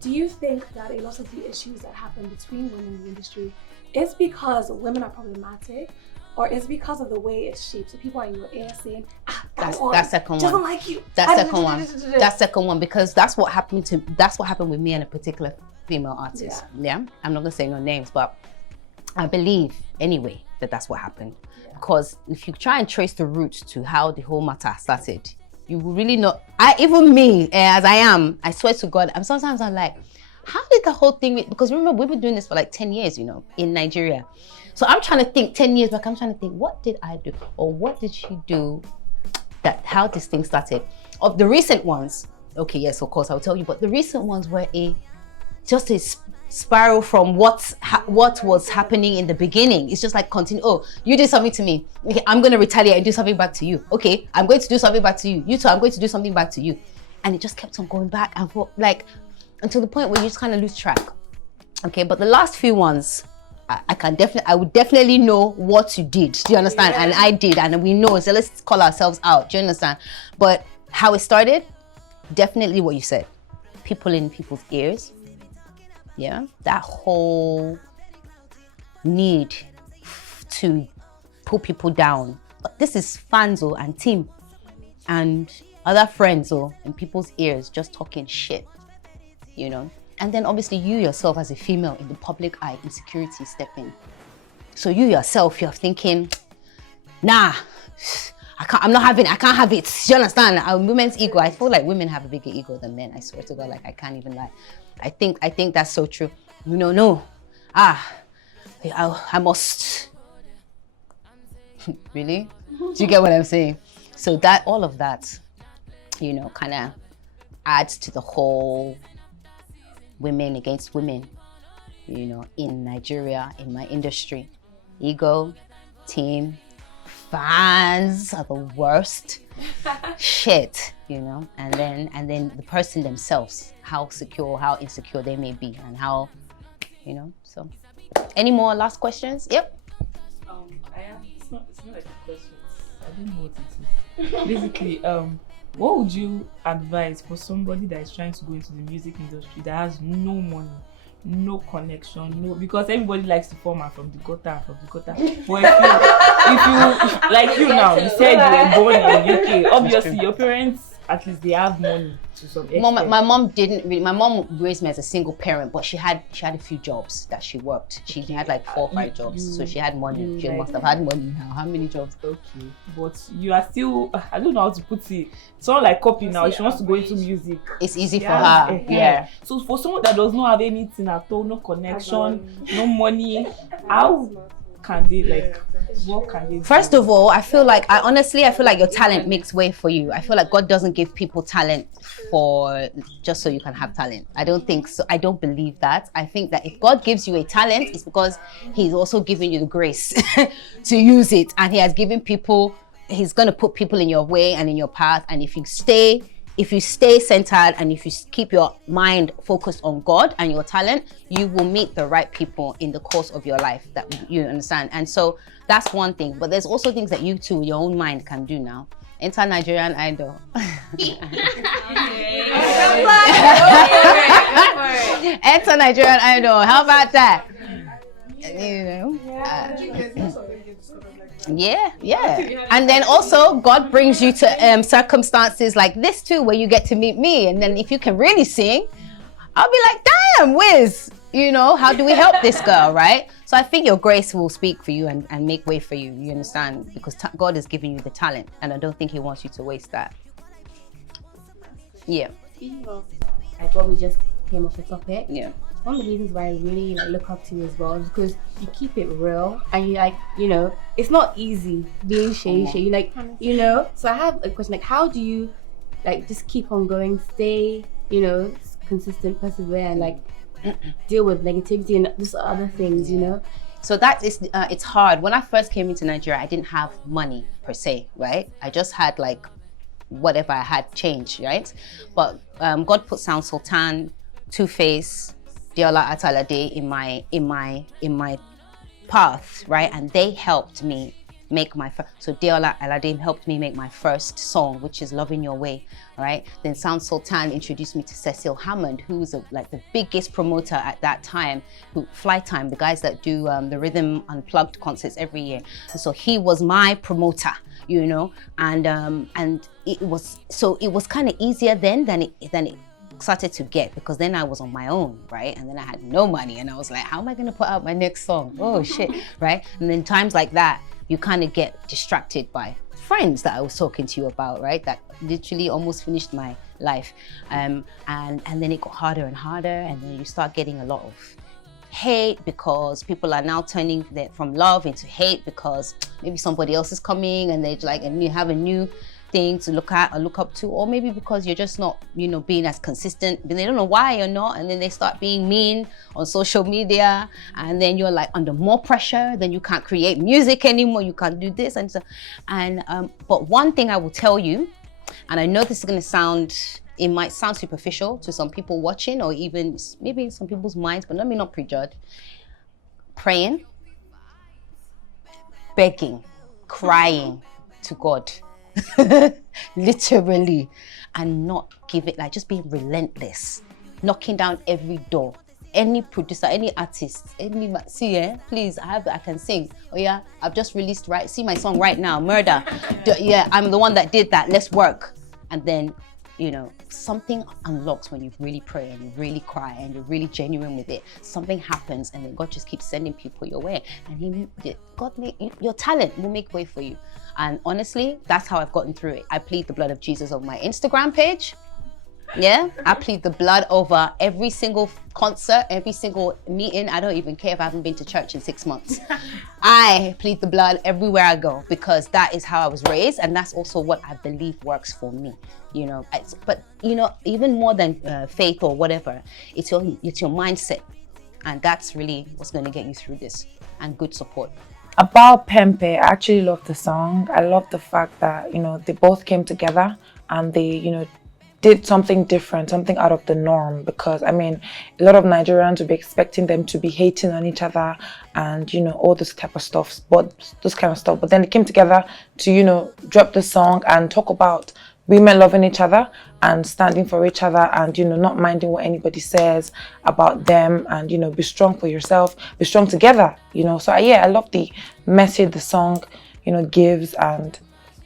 do you think that a lot of the issues that happen between women in the industry is because women are problematic, or is because of the way it's shaped? So people are in your ear saying, that second doesn't one. Like you. That second one, because that's what happened with me and a particular female artist. Yeah. I'm not gonna say no names, but I believe anyway that that's what happened. Because if you try and trace the root to how the whole matter started, you will really not. Even me, as I am, I swear to God, sometimes I'm like, how did the whole thing? Because remember, we've been doing this for like 10 years, in Nigeria. So I'm trying to think 10 years back. I'm trying to think, what did I do, or what did she do? How this thing started. Of the recent ones, okay, yes, of course I'll tell you. But the recent ones were just a spiral from what was happening in the beginning. It's just like continue. Oh, you did something to me. Okay, I'm going to retaliate and do something back to you. Okay, I'm going to do something back to you. You too, I'm going to do something back to you. And it just kept on going back and forth, like until the point where you just kind of lose track. Okay, but the last few ones, I would definitely know what you did. Do you understand? Yeah. And I did, and we know. So let's call ourselves out. Do you understand? But how it started, definitely what you said. People in people's ears. Yeah, that whole need to put people down. But this is fans and team and other friends in people's ears just talking shit, And then obviously you yourself as a female in the public eye, insecurity step in. So you yourself, you're thinking, nah, I can't have it. Do you understand? Our women's ego, I feel like women have a bigger ego than men. I swear to God, like I can't even lie. I think that's so true. No. I must. Really? Do you get what I'm saying? So all of that, kind of adds to the whole women against women, in Nigeria, in my industry. Ego, team, fans are the worst. Shit, and then the person themselves, how secure, how insecure they may be, and how, so. Any more last questions? Yep. It's not like a question. I don't know what it is. Basically, what would you advise for somebody that is trying to go into the music industry that has no money, no connection, because everybody likes to form from the gutter. But if you like you now, you said you were born in UK. Obviously, your parents, at least they have money to some extent. My mom didn't really. My mom raised me as a single parent, but she had a few jobs that she worked. She had like 4 or 5 jobs, so she had money. She must have had money now. How many jobs? Okay, but you are still. I don't know how to put it. Someone like Copy now, she wants to go into music. It's easy for her. Yeah. So for someone that does not have anything at all, no connection, no money, how can they what can they do? First of all, I feel like your talent makes way for you. I feel like God doesn't give people talent for just so you can have talent. I don't think so. I don't believe that. I think that if God gives you a talent, it's because He's also giving you the grace to use it, and He's going to put people in your way and in your path. And if you stay centered and if you keep your mind focused on God and your talent, you will meet the right people in the course of your life, that you understand. And so that's one thing. But there's also things that you too, your own mind can do now. Enter Nigerian Idol. Enter Nigerian Idol. How about that? Yeah. And then also God brings you to circumstances like this too, where you get to meet me. And then if you can really sing, I'll be like, damn, Wiz, how do we help this girl, right? So I think your grace will speak for you and make way for you, you understand? Because God has given you the talent, and I don't think He wants you to waste that. Yeah. Speaking of, what we just came off the topic. Yeah. One of the reasons why I really look up to you as well is because you keep it real, and you it's not easy being Seyi Shay. So I have a question, how do you just keep on going, stay, consistent, persevere, and deal with negativity and just other things, So that is, it's hard. When I first came into Nigeria, I didn't have money per se, right? I just had whatever I had, change, right? But God put Sound Sultan, Two Face, Diola Atalade in my path, right? And they helped me make my so Deola Aladdin helped me make my first song, which is Loving Your Way, right? Then Sound Sultan introduced me to Cecil Hammond, who was like the biggest promoter at that time, Flytime, the guys that do the Rhythm Unplugged concerts every year. And so he was my promoter, you know, and it was kind of easier then than it started to get, because then I was on my own, right? And then I had no money, and I was like, how am I going to put out my next song? Oh shit, right? And then times like that, you kind of get distracted by friends that I was talking to you about, right? That literally almost finished my life. And then it got harder and harder, and then you start getting a lot of hate because people are now turning from love into hate because maybe somebody else is coming and they're like, and you have a new thing to look at or look up to, or maybe because you're just not, you know, being as consistent, but they don't know why you're not, and then they start being mean on social media, and then you're like under more pressure, then you can't create music anymore, you can't do this and so. And but one thing I will tell you, and I know this is going to sound, it might sound superficial to some people watching, or even maybe in some people's minds, but let me not prejudge. Praying, begging, crying to God, literally, and not give it, like, just being relentless, knocking down every door. Any producer, any artist, please, I can sing. Oh yeah, I've just released, right? See my song right now, Murder. Yeah, I'm the one that did that. Let's work. And then, you know, something unlocks when you really pray and you really cry and you're really genuine with it. Something happens, and then God just keeps sending people your way, and your talent will make way for you. And honestly, that's how I've gotten through it. I plead the blood of Jesus over my Instagram page. Yeah, I plead the blood over every single concert, every single meeting. I don't even care if I haven't been to church in 6 months. I plead the blood everywhere I go, because that is how I was raised, and that's also what I believe works for me. You know, but you know, even more than faith or whatever, it's your mindset, and that's really what's going to get you through this, and good support. About Pempe, I actually love the song. I love the fact that, you know, they both came together and they, you know, did something different, something out of the norm, because I mean, a lot of Nigerians would be expecting them to be hating on each other and, you know, all this type of stuff, but then they came together to, you know, drop the song and talk about women loving each other and standing for each other, and, you know, not minding what anybody says about them, and, you know, be strong for yourself, be strong together, you know. So yeah, I love the message the song, you know, gives, and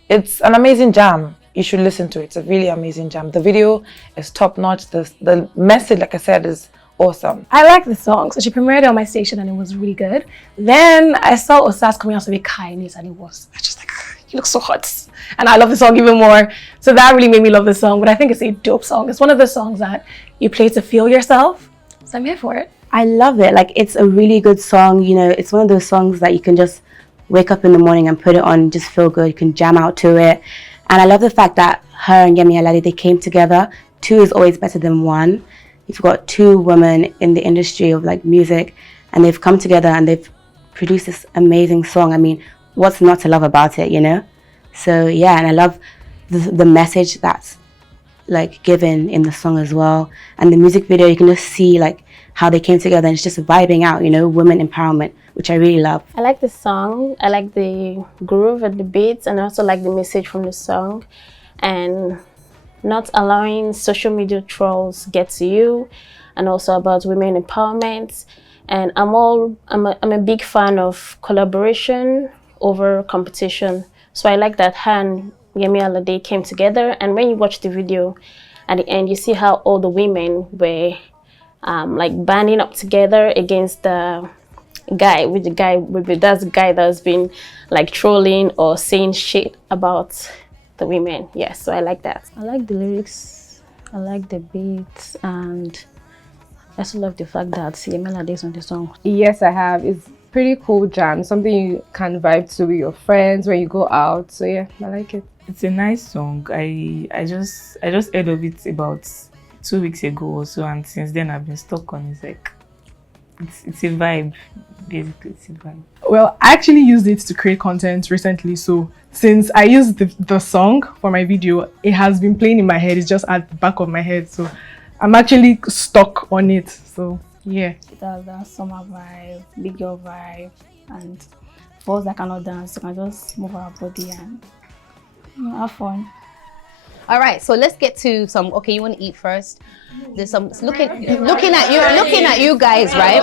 it's an amazing jam. You should listen to it. It's a really amazing jam. The video is top notch. The message, like I said, is awesome. I like the song. So she premiered it on my station and it was really good. Then I saw Osas coming out with kindness, and I was just like, you look so hot. And I love the song even more. So that really made me love the song. But I think it's a dope song. It's one of the songs that you play to feel yourself. So I'm here for it. I love it. Like, it's a really good song. You know, it's one of those songs that you can just wake up in the morning and put it on, just feel good. You can jam out to it. And I love the fact that her and Yemi Alade, they came together. 2 is always better than 1. You've got 2 women in the industry of like music, and they've come together and they've produced this amazing song. I mean, what's not to love about it, you know? So yeah, and I love the message that's like given in the song as well. And the music video, you can just see like how they came together, and it's just vibing out, you know, women empowerment, which I really love. I like the song. I like the groove and the beats, and I also like the message from the song, and not allowing social media trolls get to you, and also about women empowerment. And I'm a big fan of collaboration over competition. So I like that her and Yemi Alade came together, and when you watch the video at the end, you see how all the women were like banding up together against the guy, that's the guy that's been like trolling or saying shit about the women. Yeah, so I like that. I like the lyrics, I like the beats, and I also love the fact that Yemi Alade is on the song. Yes, I have. It's pretty cool jam, something you can vibe to with your friends when you go out. So yeah, I like it. It's a nice song. I just heard of it about 2 weeks ago or so, and since then I've been stuck on it. Like, it's a vibe, basically. It's a vibe. Well, I actually used it to create content recently, so since I used the song for my video, it has been playing in my head. It's just at the back of my head, so I'm actually stuck on it. So yeah, It has that summer vibe, big girl vibe, And for us that cannot dance, you can just move our body and have fun. All right, so let's get to some. Okay, you want to eat first? There's some looking at you guys, right?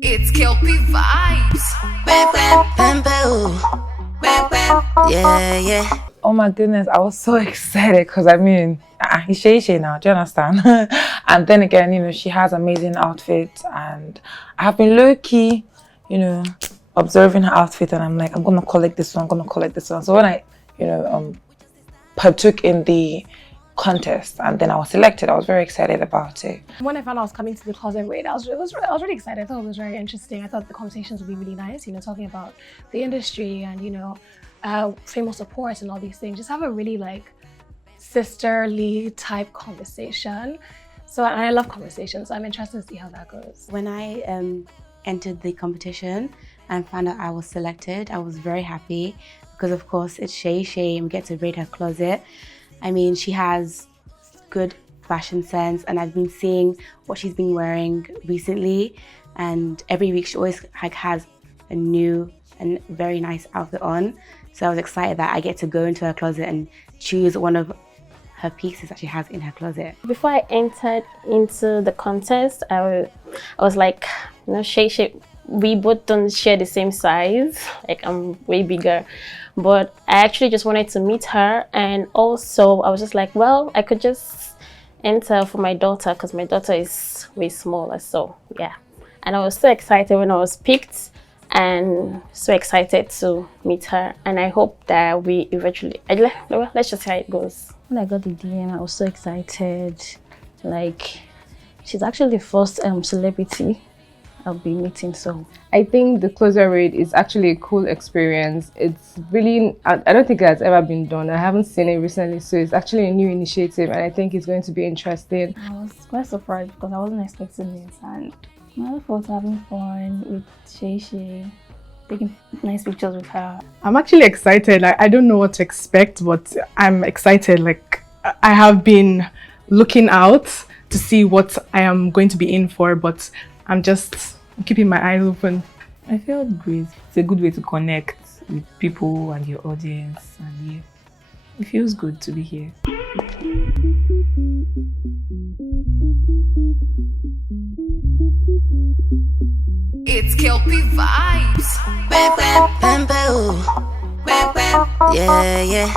It's Kelpie vibes. Pempe, yeah. Oh my goodness, I was so excited because I mean, it's Seyi Shay now, do you understand? And then again, you know, she has amazing outfits, and I have been low-key, you know, observing her outfit, and I'm like, I'm gonna collect this one, So when I, you know, partook in the contest and then I was selected, I was very excited about it. When I found out I was coming to the closet raid, I was really excited. I thought it was very interesting. I thought the conversations would be really nice, you know, talking about the industry and, you know, famous support and all these things. Just have a really like sisterly type conversation. So I love conversations, so I'm interested to see how that goes. When I entered the competition and found out I was selected, I was very happy because of course it's Seyi Shay and we get to raid her closet. I mean, she has good fashion sense and I've been seeing what she's been wearing recently, and every week she always like has a new and very nice outfit on. So I was excited that I get to go into her closet and choose one of her pieces that she has in her closet. Before I entered into the contest, I was like, you know, Shay, we both don't share the same size. Like I'm way bigger. But I actually just wanted to meet her, and also I was just like, well, I could just enter for my daughter because my daughter is way smaller, so yeah. And I was so excited when I was picked and so excited to meet her, and I hope that we eventually, let's just see how it goes. When I got the DM, I was so excited. Like, she's actually the first celebrity I'll be meeting, so I think the closer raid is actually a cool experience. It's really, I don't think it has ever been done. I haven't seen it recently, so it's actually a new initiative and I think it's going to be interesting. I was quite surprised because I wasn't expecting this, and I look forward to having fun with Seyi Shay, taking nice pictures with her. I'm actually excited. Like, I don't know what to expect, but I'm excited. Like, I have been looking out to see what I am going to be in for, but I'm just keeping my eyes open. I felt great. It's a good way to connect with people and your audience, and yeah, it feels good to be here. It's Kelpie vibes. Pempe, yeah.